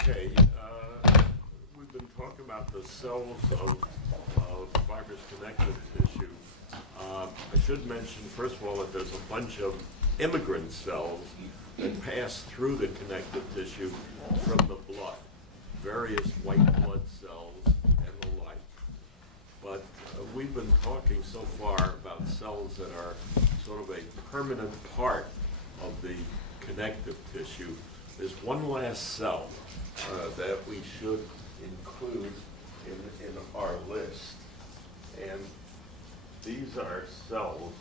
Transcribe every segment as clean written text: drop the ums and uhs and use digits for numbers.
Okay, we've been talking about the cells of fibrous connective tissue. I should mention, first of all, that there's a bunch of immigrant cells that pass through the connective tissue from the blood, various white blood cells and the like. But we've been talking so far about cells that are sort of a permanent part of the connective tissue. There's one last cell that we should include in our list, and these are cells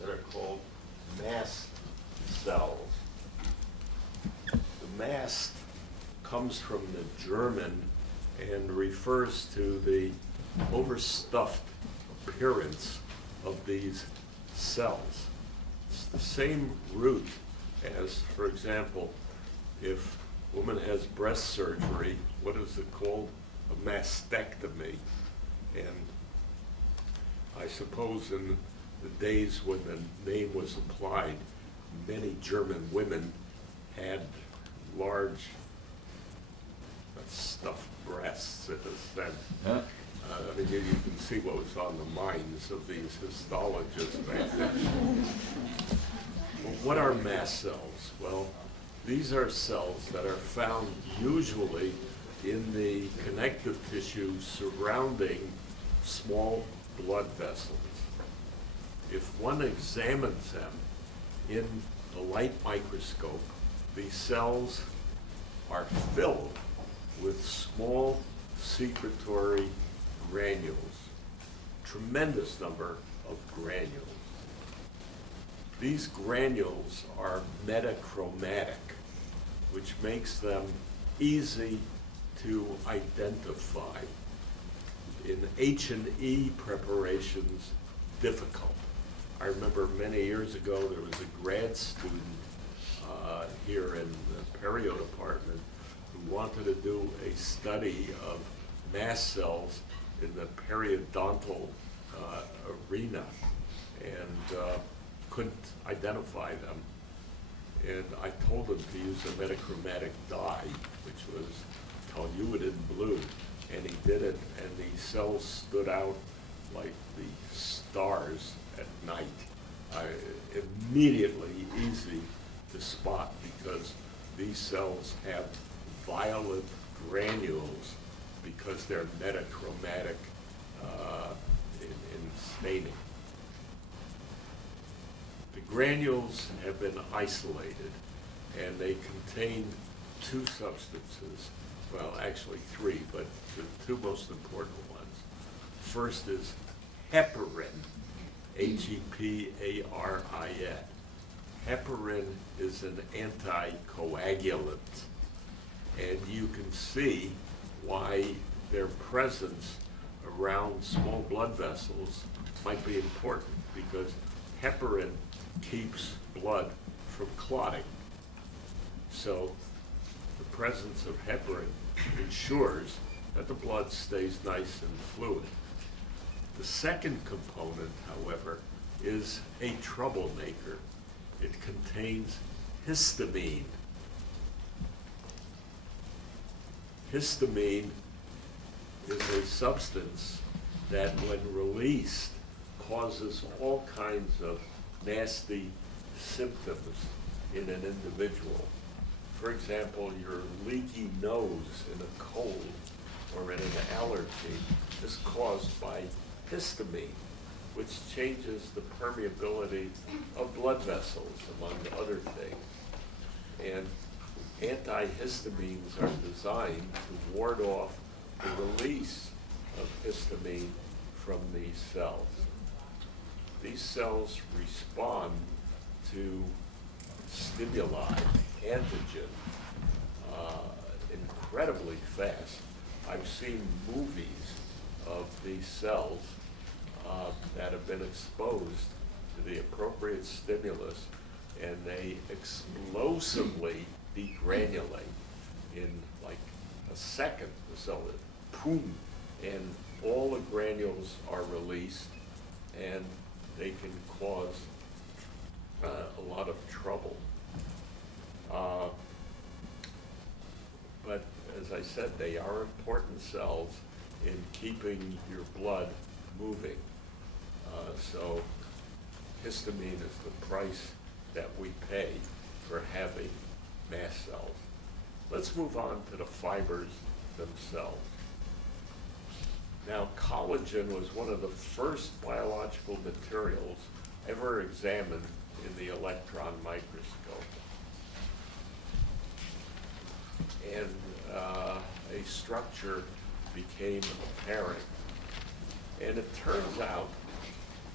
that are called mast cells. The mast comes from the German and refers to the overstuffed appearance of these cells. It's the same root as, for example, if a woman has breast surgery, what is it called? A mastectomy. And I suppose in the days when the name was applied, many German women had large stuffed breasts, in a sense. Huh? I mean, you can see what was on the minds of these histologists back then. Well, what are mast cells? Well, these are cells that are found usually in the connective tissue surrounding small blood vessels. If one examines them in the light microscope, these cells are filled with small secretory granules, tremendous number of granules. These granules are metachromatic, which makes them easy to identify. In H&E preparations, difficult. I remember many years ago there was a grad student here in the perio department who wanted to do a study of mast cells in the periodontal arena and couldn't identify them. And I told him to use a metachromatic dye, which was toluidine blue, and he did it, and the cells stood out like the stars at night. Immediately easy to spot because these cells have violet granules because they're metachromatic in staining. The granules have been isolated, and they contain two substances, well, actually three, but the two most important ones. First is heparin, Heparin. Heparin is an anticoagulant, and you can see why their presence around small blood vessels might be important, because heparin keeps blood from clotting. So the presence of heparin ensures that the blood stays nice and fluid. The second component, however, is a troublemaker. It contains histamine. Histamine is a substance that, when released, causes all kinds of nasty symptoms in an individual. For example, your leaky nose in a cold or in an allergy is caused by histamine, which changes the permeability of blood vessels, among other things. And antihistamines are designed to ward off the release of histamine from these cells. These cells respond to stimuli, antigen, incredibly fast. I've seen movies of these cells that have been exposed to the appropriate stimulus, and they explosively degranulate in like a second. The cell is boom, and all the granules are released, and they can cause a lot of trouble. as I said, they are important cells in keeping your blood moving. So histamine is the price that we pay for having mast cells. Let's move on to the fibers themselves. Now, collagen was one of the first biological materials ever examined in the electron microscope. And a structure became apparent. And it turns out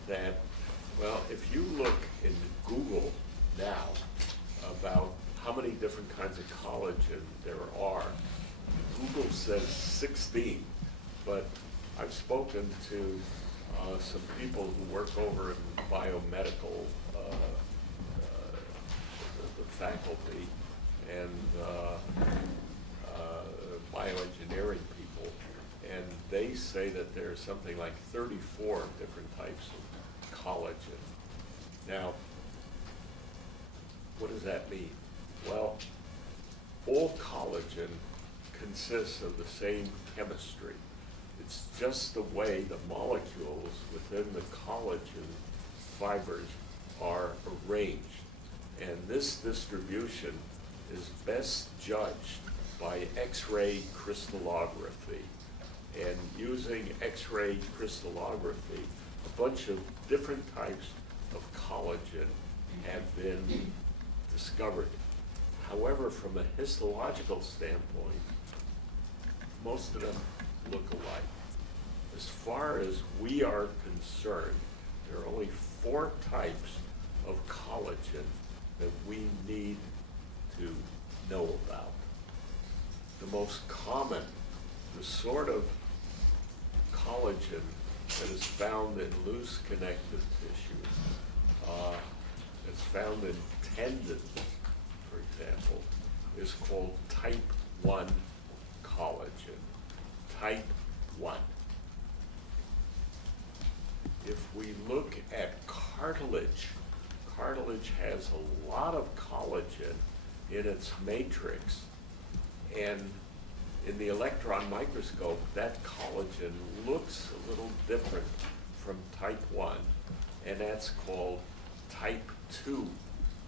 that, well, if you look in Google now about how many different kinds of collagen there are, Google says 16, but I've spoken to some people who work over in biomedical, the faculty, and bioengineering people, and they say that there's something like 34 different types of collagen. Now, what does that mean? Well, all collagen consists of the same chemistry. It's just the way the molecules within the collagen fibers are arranged. And this distribution is best judged by X-ray crystallography. And using X-ray crystallography, a bunch of different types of collagen have been discovered. However, from a histological standpoint, most of them look alike. As far as we are concerned, there are only 4 types of collagen that we need to know about. The most common, the sort of collagen that is found in loose connective tissue, it's found in tendons, for example, is called type 1 collagen. Type 1. If we look at cartilage, cartilage has a lot of collagen in its matrix, and in the electron microscope, that collagen looks a little different from type 1, and that's called type 2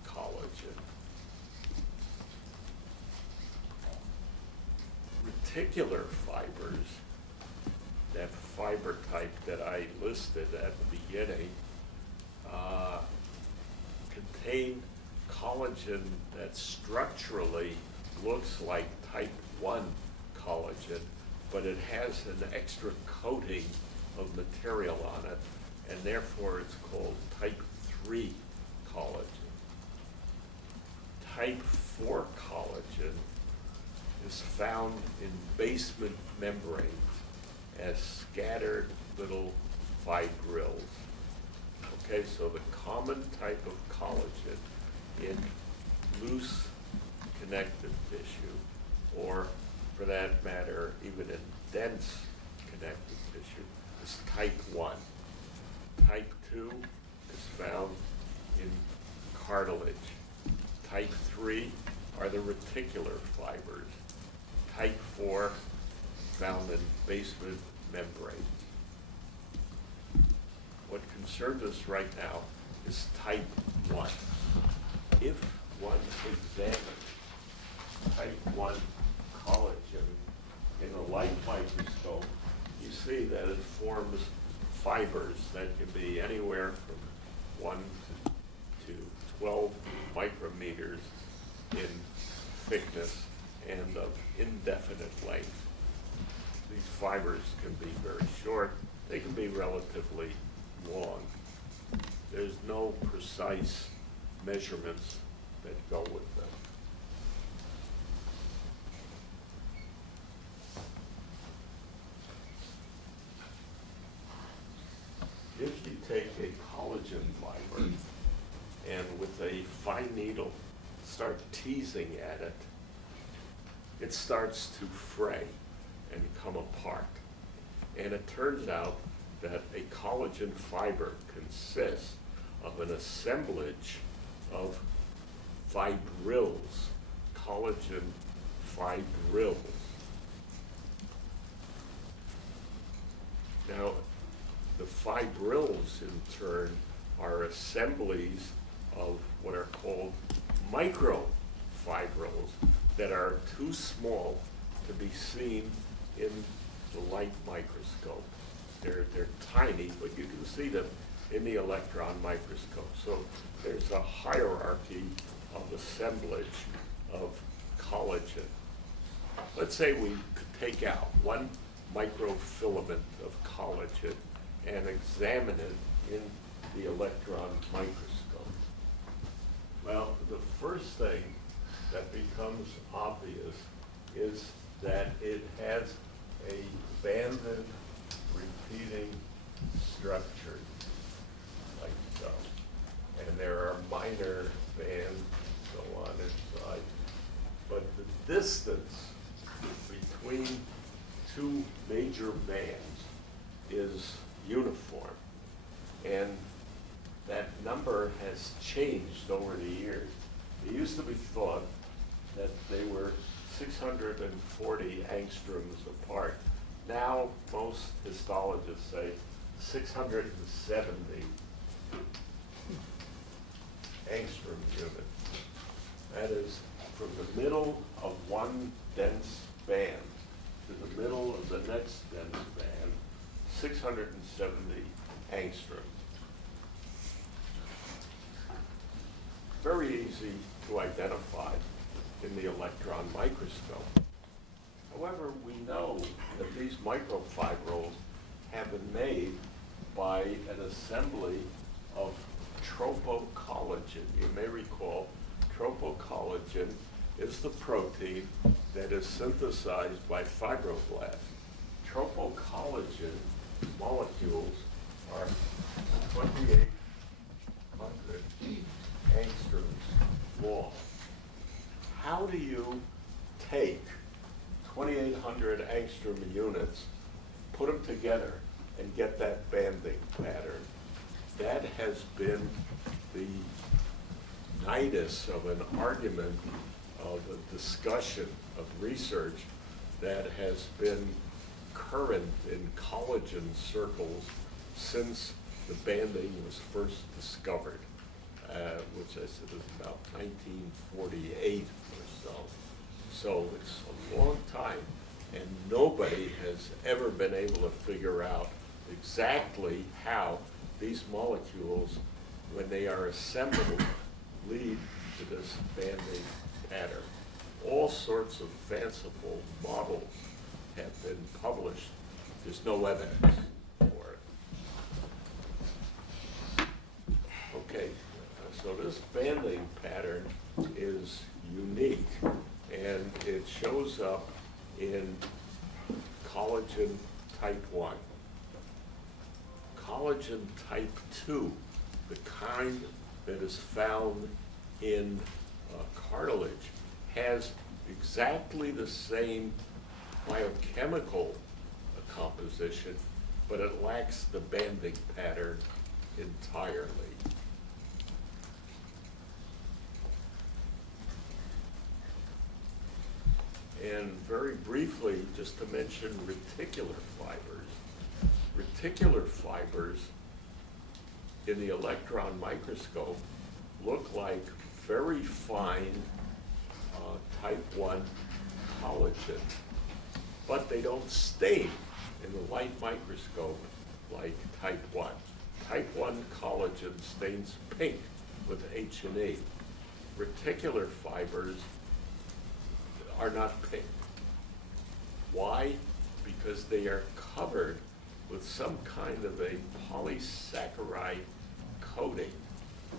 collagen. Reticular fibers, that fiber type that I listed at the beginning, contain collagen that structurally looks like type 1 collagen, but it has an extra coating of material on it, and therefore it's called type 3 collagen. Type 4 collagen is found in basement membranes as scattered little fibrils. Okay, so the common type of collagen in loose connective tissue, or for that matter, even in dense connective tissue, is type 1. Type 2 is found in cartilage. Type 3 are the reticular fibers. Type 4 found in basement membranes. What concerns us right now is type 1. If one examines type 1 collagen in a light microscope, you see that it forms fibers that can be anywhere from 1 to 12 micrometers in thickness and of indefinite length. These fibers can be very short, they can be relatively long. There's no precise measurements that go with them. If you take a collagen fiber and with a fine needle start teasing at it, it starts to fray and come apart. And it turns out that a collagen fiber consists of an assemblage of fibrils, collagen fibrils. Now, the fibrils, in turn, are assemblies of what are called microfibrils that are too small to be seen in the light microscope. They're tiny, but you can see them in the electron microscope. So there's a hierarchy of assemblage of collagen. Let's say we could take out one microfilament of collagen and examine it in the electron microscope. Well, the first thing that becomes obvious is that it has a banded repeating structure, like so. And there are minor bands, so on inside. But the distance between two major bands is uniform. And that number has changed over the years. It used to be thought that they were 640 angstroms apart. Now, most histologists say 670 angstrom units. That is from the middle of one dense band to the middle of the next dense band, 670 angstroms. Very easy to identify in the electron microscope. However, we know that these microfibrils have been made by an assembly of tropocollagen. You may recall tropocollagen is the protein that is synthesized by fibroblasts. Tropocollagen molecules are 2,800 angstroms long. How do you take 2,800 angstrom units, put them together, and get that banding pattern? That has been the nidus of an argument, of a discussion, of research that has been current in collagen circles since the banding was first discovered, which I said was about 1948 or so. So it's a long time, and nobody has ever been able to figure out exactly how these molecules, when they are assembled, lead to this banding pattern. All sorts of fanciful models have been published. There's no evidence for it. Okay, so this banding pattern is unique, and it shows up in collagen type 1. Collagen type 2, the kind that is found in cartilage, has exactly the same biochemical composition, but it lacks the banding pattern entirely. And very briefly, just to mention reticular fibers. Reticular fibers in the electron microscope look like very fine type 1 collagen, but they don't stain in the light microscope like type 1. Type 1 collagen stains pink with H&E. Reticular fibers are not pink. Why? Because they are covered with some kind of a polysaccharide coating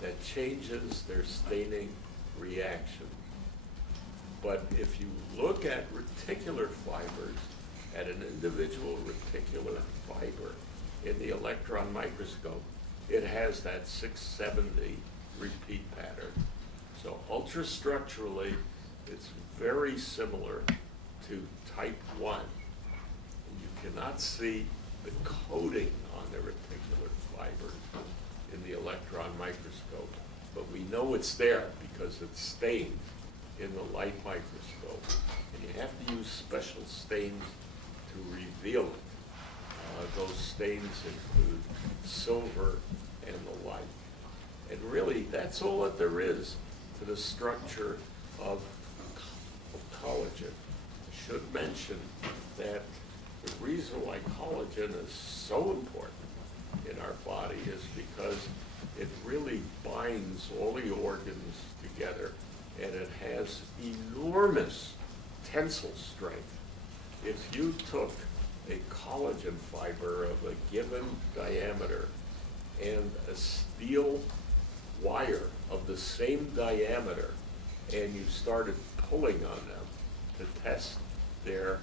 that changes their staining reaction. But if you look at reticular fibers, at an individual reticular fiber in the electron microscope, it has that 670 repeat pattern. So ultrastructurally, it's very similar to type 1. You cannot see the coating on the reticular fibers in the electron microscope, but we know it's there because it's stained in the light microscope. And you have to use special stains to reveal it. Those stains include silver and the like. And really, that's all that there is to the structure of collagen. I should mention that the reason why collagen is so important in our body is because it really binds all the organs together, and it has enormous tensile strength. If you took a collagen fiber of a given diameter and a steel wire of the same diameter, and you started pulling on them to test their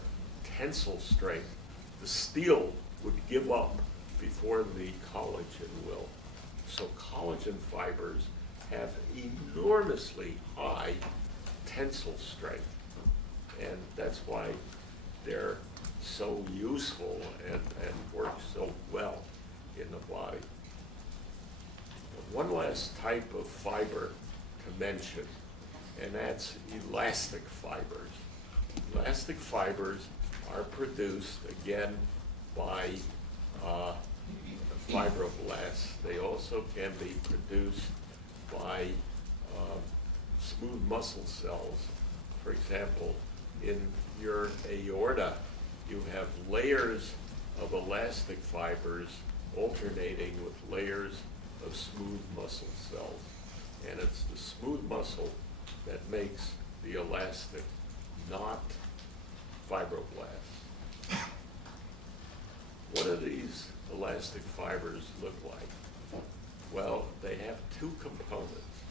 tensile strength, the steel would give up before the collagen will. So collagen fibers have enormously high tensile strength, and that's why they're so useful and work so well in the body. One last type of fiber to mention, and that's elastic fibers. Elastic fibers are produced, again, by fibroblasts. They also can be produced by smooth muscle cells. For example, in your aorta, you have layers of elastic fibers alternating with layers of smooth muscle cells. And it's the smooth muscle that makes the elastic, not fibroblasts. What do these elastic fibers look like? Well, they have two components.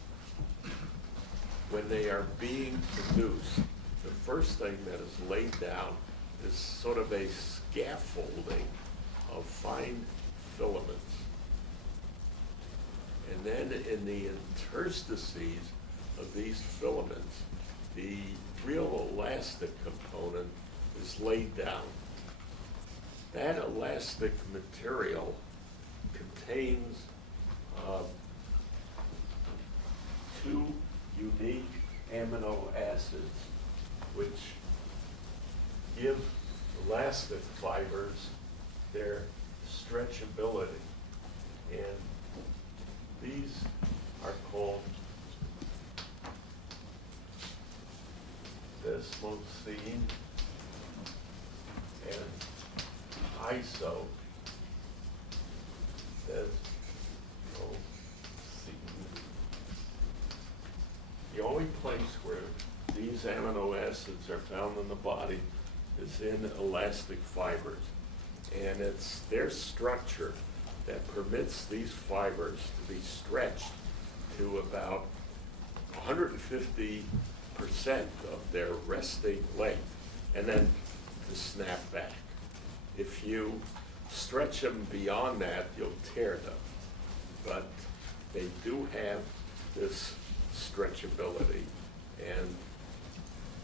When they are being produced, the first thing that is laid down is sort of a scaffolding of fine filaments. And then in the interstices of these filaments, the real elastic component is laid down. That elastic material contains two unique amino acids which give elastic fibers their stretchability. And these are called desmosine and iso. The only place where these amino acids are found in the body is in elastic fibers. And it's their structure that permits these fibers to be stretched to about 150% of their resting length, and then to snap back. If you stretch them beyond that, you'll tear them. But they do have this stretchability, and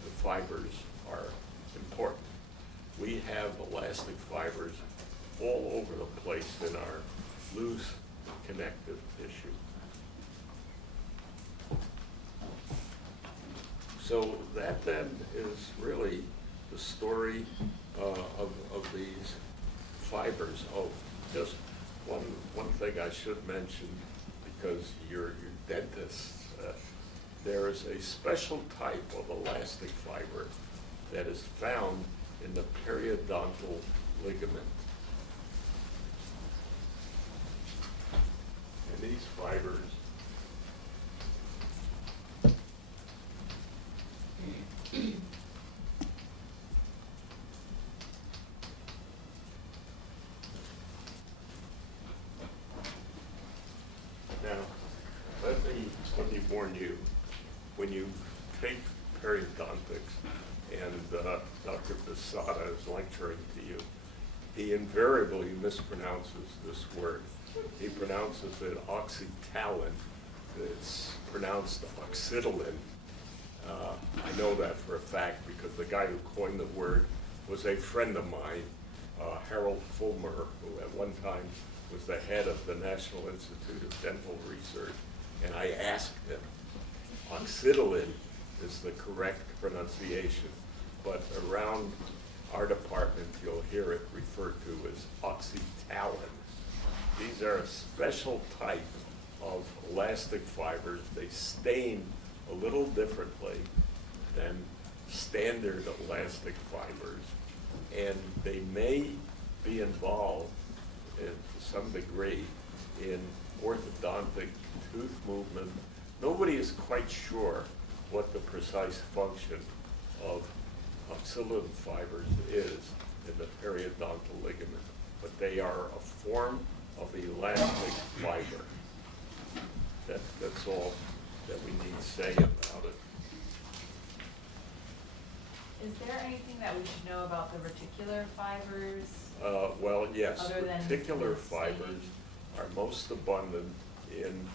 the fibers are important. We have elastic fibers all over the place in our loose connective tissue. So that then is really the story of these fibers. Oh, just one thing I should mention, because you're dentists, there is a special type of elastic fiber that is found in the periodontal ligament. And these fibers now, let me warn you, when you take periodontics and Dr. Posada is lecturing to you, he invariably mispronounces this word. He pronounces it oxytalin. It's pronounced oxytalin. I know that for a fact because the guy who coined the word was a friend of mine, Harold Fulmer, who at one time was the head of the National Institute of Dental Research, and I asked him, oxytalin is the correct pronunciation, but around our department, you'll hear it referred to as oxytalin. These are a special type of elastic fibers. They stain a little differently than standard elastic fibers, and they may be involved to some degree in orthodontic tooth movement. Nobody is quite sure what the precise function of oxytalin fibers is in the periodontal ligament, but they are a form of elastic fiber. That's all that we need to say about it. Is there anything that we should know about the reticular fibers? Well, yes, Other than reticular the fibers staining? are most abundant in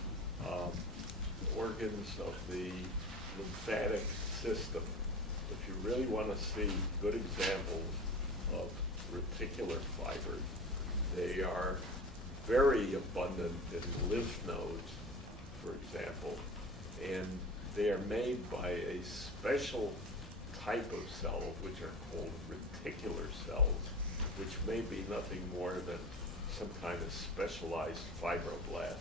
organs of the lymphatic system. If you really want to see good examples of reticular fibers, they are very abundant in lymph nodes, for example, and they are made by a special type of cell, which are called reticular cells, which may be nothing more than some kind of specialized fibroblast.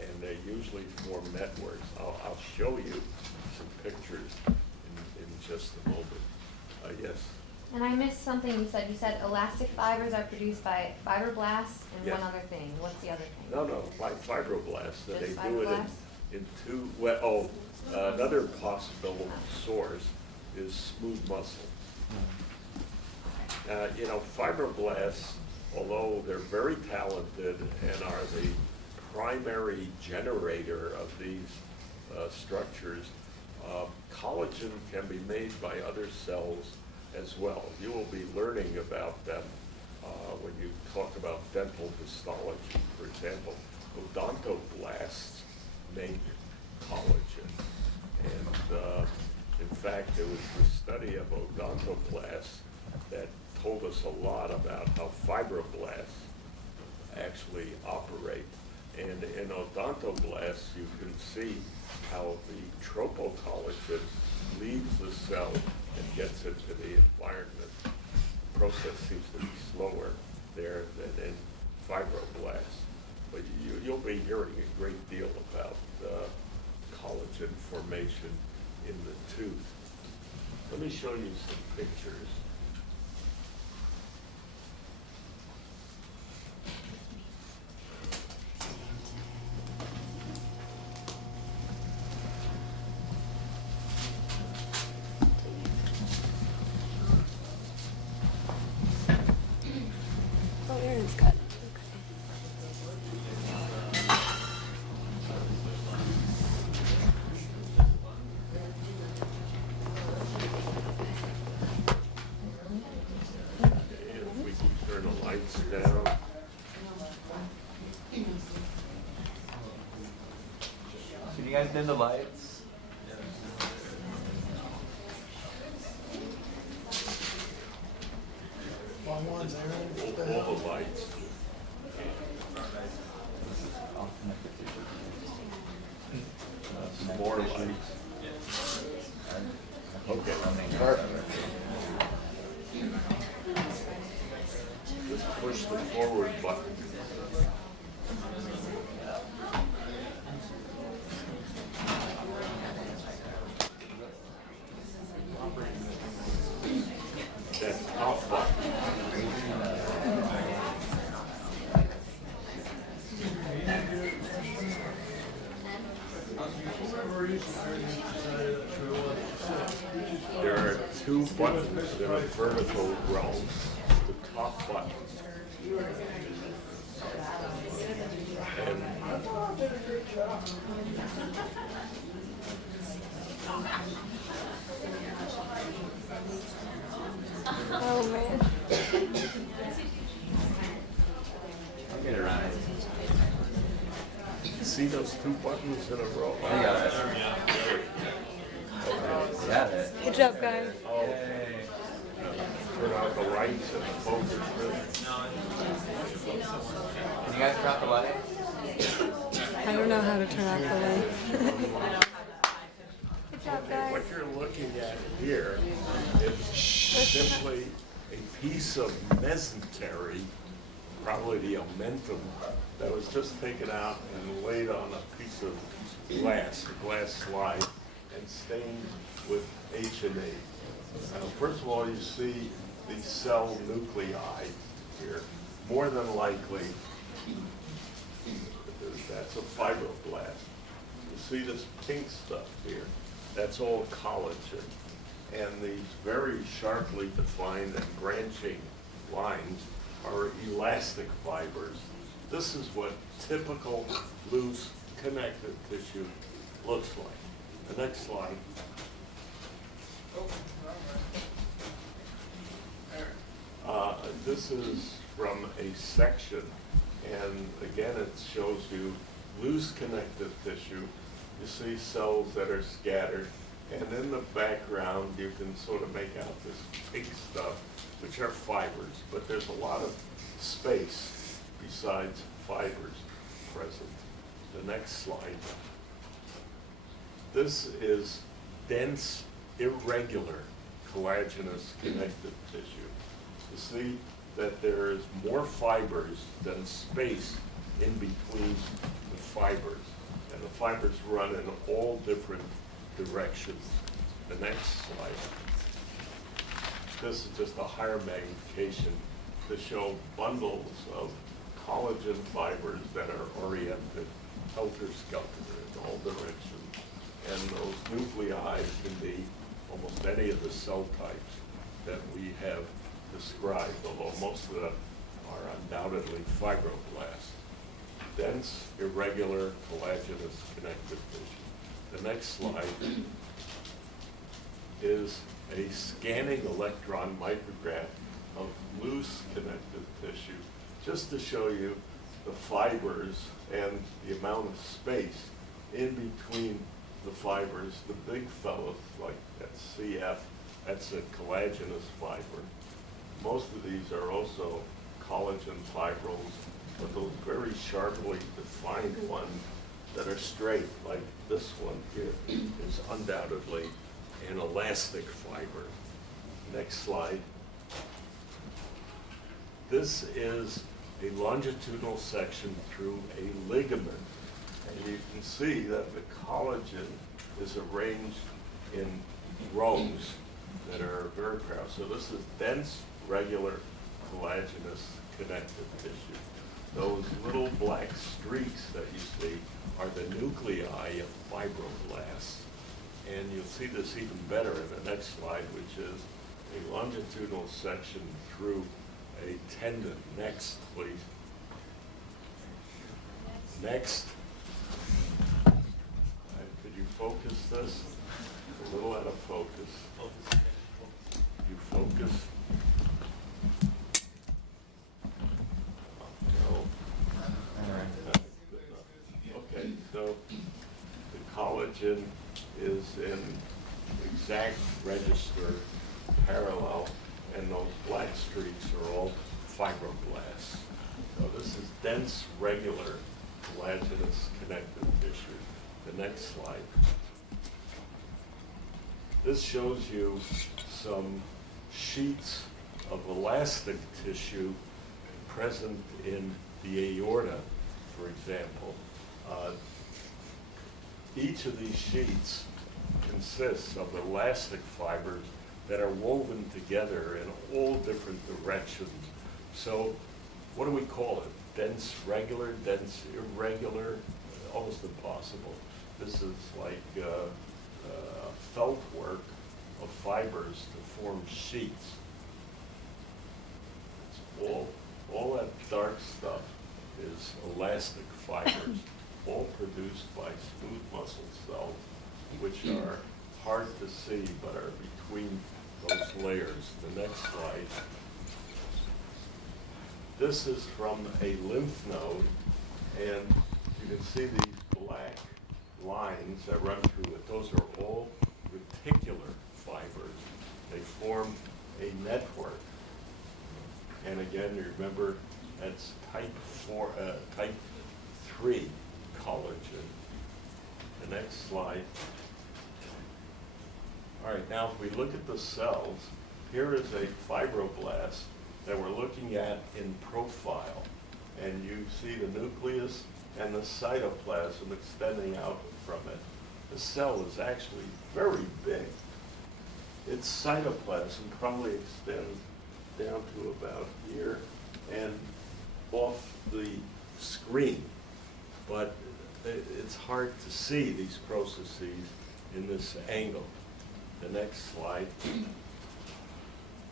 And they usually form networks. I'll show you some pictures in just a moment. Yes? And I missed something you said. You said elastic fibers are produced by fibroblasts and Yes. one other thing. What's the other thing? No, by fibroblasts. So Just they do it fibroblasts? in two, well, another possible source is smooth muscle. You know, fibroblasts, although they're very talented and are the primary generator of these structures, collagen can be made by other cells as well. You will be learning about them when you talk about dental histology. For example, odontoblasts make collagen. And in fact, there was this study of odontoblasts that told us a lot about how fibroblasts actually operate. And in odontoblasts, you can see how the tropocollagen leaves the cell and gets into the environment. The process seems to be slower there than in fibroblasts. But you'll be hearing a great deal about collagen formation in the tooth. Let me show you some pictures. Oh, Aaron's got it. If we can turn the lights down. So do you guys dim the lights? All the lights. Some more lights. Okay, perfect. Just push the forward button. That top button. There are two buttons in a vertical row. The top button. And Oh, man. I'll get it right. see those two buttons in a row? I got it. Got it. Good job, guys. Turn out the lights and the focus. Can you guys drop the light? I don't know how to turn off the lights. Good job, guys. What you're looking at here is simply a piece of mesentery, probably the omentum, that was just taken out and laid on a piece of glass, a glass slide, and stained with H&E. Now, first of all, you see the cell nuclei here. More than likely, that's a fibroblast. You see this pink stuff here? That's all collagen. And these very sharply defined and branching lines are elastic fibers. This is what typical loose connective tissue looks like. The next slide. This is from a section, and again it shows you loose connective tissue. You see cells that are scattered, and in the background you can sort of make out this pink stuff, which are fibers, but there's a lot of space besides fibers present. The next slide. This is dense, irregular collagenous connective tissue. You see that there is more fibers than space in between the fibers. And the fibers run in all different directions. The next slide. This is just a higher magnification to show bundles of collagen fibers that are oriented helter-skelter in all directions. And those nuclei can be almost any of the cell types that we have described, although most of them are undoubtedly fibroblasts. Dense, irregular, collagenous connective tissue. The next slide is a scanning electron micrograph of loose connective tissue, just to show you the fibers and the amount of space in between the fibers. The big fellows, like that CF, that's a collagenous fiber. Most of these are also collagen fibrils, but those very sharply defined ones that are straight, like this one here, is undoubtedly an elastic fiber. Next slide. This is a longitudinal section through a ligament, and you can see that the collagen is arranged in rows that are very parallel. So this is dense, regular, collagenous connective tissue. Those little black streaks that you see are the nuclei of fibroblasts. And you'll see this even better in the next slide, which is a longitudinal section through a tendon. Next, please. Next. Could you focus this? A little out of focus. You focus. No. Okay, so the collagen is in exact register parallel, and those black streaks are all fibroblasts. So this is dense, regular, collagenous connective tissue. The next slide. This shows you some sheets of elastic tissue present in the aorta, for example. Each of these sheets consists of elastic fibers that are woven together in all different directions. So what do we call it? Dense, regular, dense, irregular? Almost impossible. This is like felt work of fibers to form sheets. It's all that dark stuff is elastic fibers, all produced by smooth muscle cells, which are hard to see but are between those layers. The next slide. This is from a lymph node, and you can see these black lines that run through it. Those are all reticular fibers. They form a network. And again, you remember that's type 3 collagen. The next slide. All right, now if we look at the cells, here is a fibroblast that we're looking at in profile. And you see the nucleus and the cytoplasm extending out from it. The cell is actually very big. Its cytoplasm probably extends down to about here and off the screen. But it's hard to see these processes in this angle. The next slide.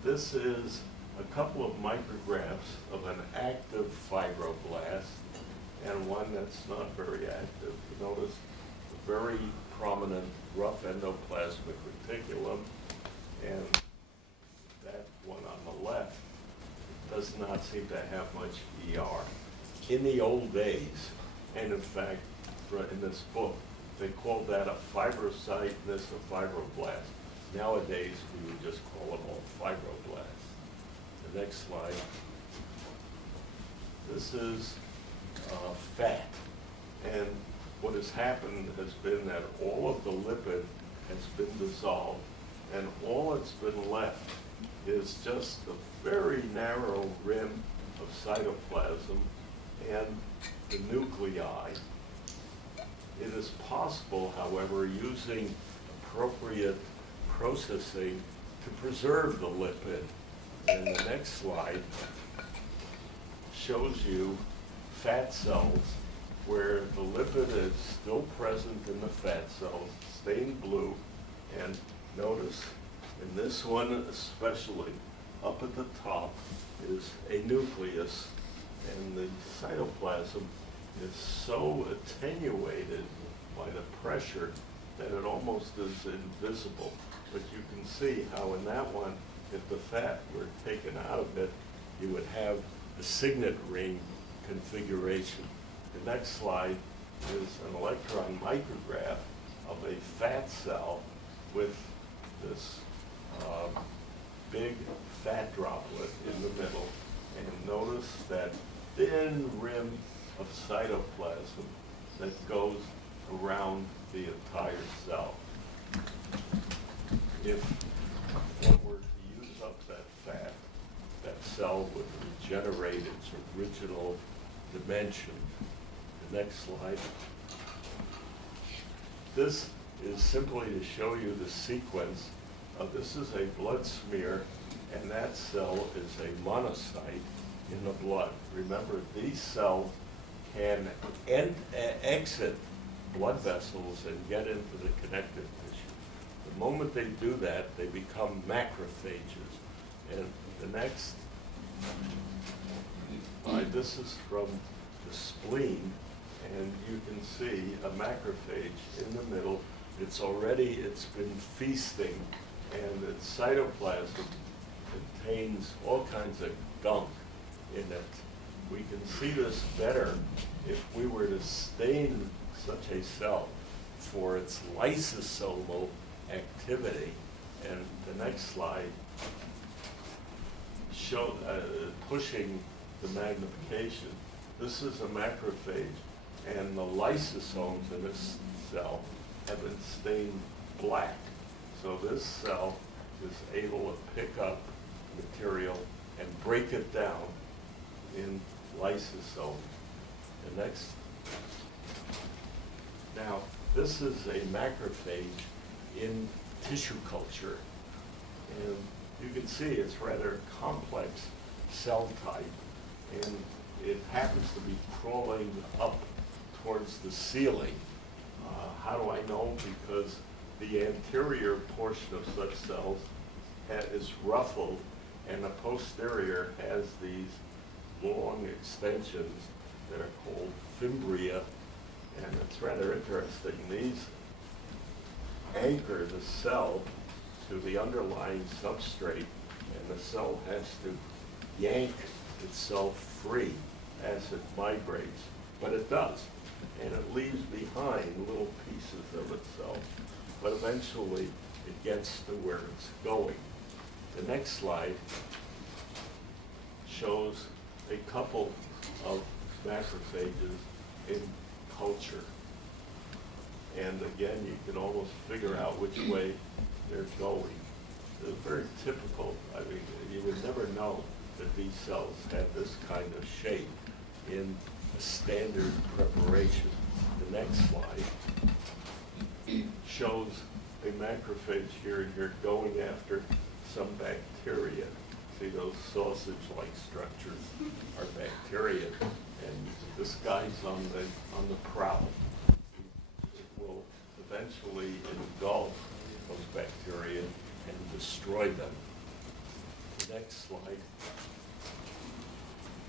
This is a couple of micrographs of an active fibroblast and one that's not very active. You notice the very prominent rough endoplasmic reticulum, and that one on the left does not seem to have much ER. In the old days, and in fact, in this book, they called that a fibrocyte, this a fibroblast. Nowadays, we would just call them all fibroblasts. The next slide. This is fat. And what has happened has been that all of the lipid has been dissolved, and all that's been left is just a very narrow rim of cytoplasm and the nuclei. It is possible, however, using appropriate processing to preserve the lipid. And the next slide shows you fat cells where the lipid is still present in the fat cells, stained blue, and notice in this one especially, up at the top is a nucleus, and the cytoplasm is so attenuated by the pressure that it almost is invisible. But you can see how in that one, if the fat were taken out of it, you would have a signet ring configuration. The next slide is an electron micrograph of a fat cell with this big fat droplet in the middle. And notice that thin rim of cytoplasm that goes around the entire cell. If one were to use up that fat, that cell would regenerate its original dimension. The next slide. This is simply to show you the sequence of, this is a blood smear, and that cell is a monocyte in the blood. Remember, these cells can exit blood vessels and get into the connective tissue. The moment they do that, they become macrophages. And the next slide, this is from the spleen, and you can see a macrophage in the middle. It's been feasting, and its cytoplasm contains all kinds of gunk in it. We can see this better if we were to stain such a cell for its lysosomal activity. And the next slide show pushing the magnification. This is a macrophage, and the lysosomes in this cell have been stained black. So this cell is able to pick up material and break it down in lysosomes. The next. Now, this is a macrophage in tissue culture, and you can see it's rather complex cell type, and it happens to be crawling up towards the ceiling. How do I know? Because the anterior portion of such cells is ruffled, and the posterior has these long extensions that are called fimbria, and it's rather interesting. These anchor the cell to the underlying substrate, and the cell has to yank itself free as it migrates, but it does, and it leaves behind little pieces of itself, but eventually it gets to where it's going. The next slide shows a couple of macrophages in culture. And again, you can almost figure out which way they're going. very typical. I mean, you would never know that these cells had this kind of shape in a standard preparation. The next slide shows a macrophage here going after some bacteria. See, those sausage-like structures are bacteria, and this guy's on the prowl. It will eventually engulf those bacteria and destroy them. The next slide.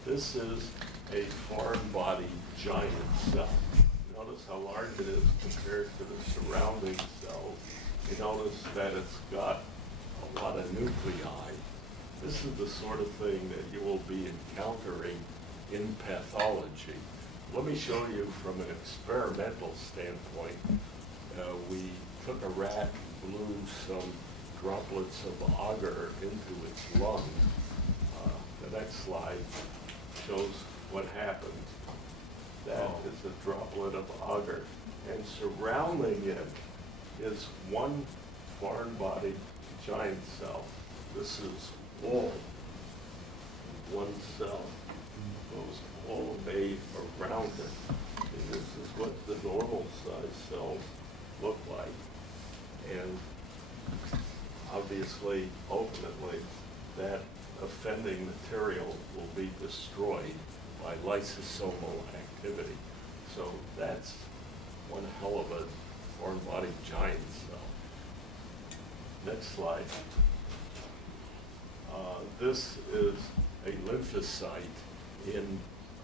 This is a foreign body giant cell. Notice how large it is compared to the surrounding cells. You notice that it's got a lot of nuclei. This is the sort of thing that you will be encountering in pathology. Let me show you from an experimental standpoint. We took a rat, blew some droplets of agar into its lungs. The next slide shows what happens. That is a droplet of agar. And surrounding it is one foreign body giant cell. This is all one cell. Goes all the way around it. And this is what the normal size cells look like. And obviously, ultimately, that offending material will be destroyed by lysosomal activity. So that's one hell of a foreign body giant cell. Next slide. This is a lymphocyte in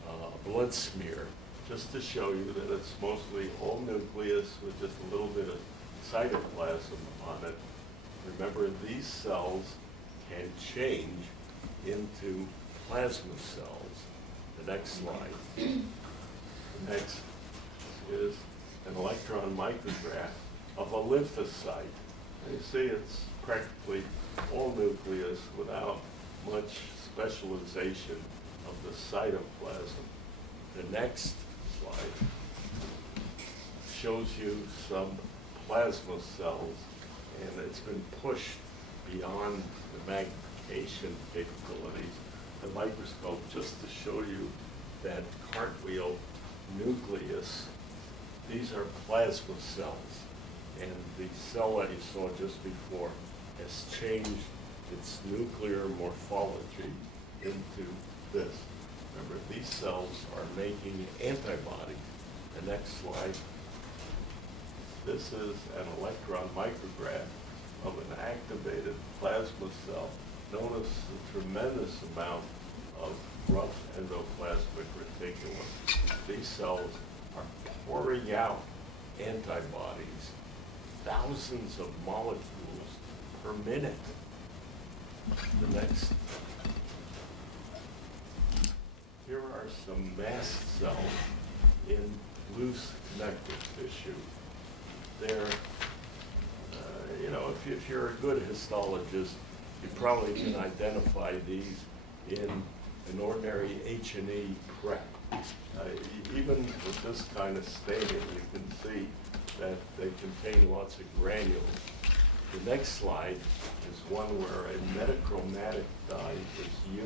a blood smear, just to show you that it's mostly all nucleus with just a little bit of cytoplasm on it. Remember, these cells can change into plasma cells. The next slide. The next is an electron micrograph of a lymphocyte. And you see it's practically all nucleus without much specialization of the cytoplasm. The next slide shows you some plasma cells, and it's been pushed beyond the magnification capabilities of the microscope just to show you that cartwheel nucleus. These are plasma cells, and the cell that you saw just before has changed its nuclear morphology into this. Remember, these cells are making antibodies. The next slide. This is an electron micrograph of an activated plasma cell. Notice the tremendous amount of rough endoplasmic reticulum. These cells are pouring out antibodies, thousands of molecules per minute. The next. Here are some mast cells in loose connective tissue. They're, if you're a good histologist, you probably can identify these in an ordinary H&E prep. Even with this kind of staining, you can see that they contain lots of granules. The next slide is one where a metachromatic dye is used.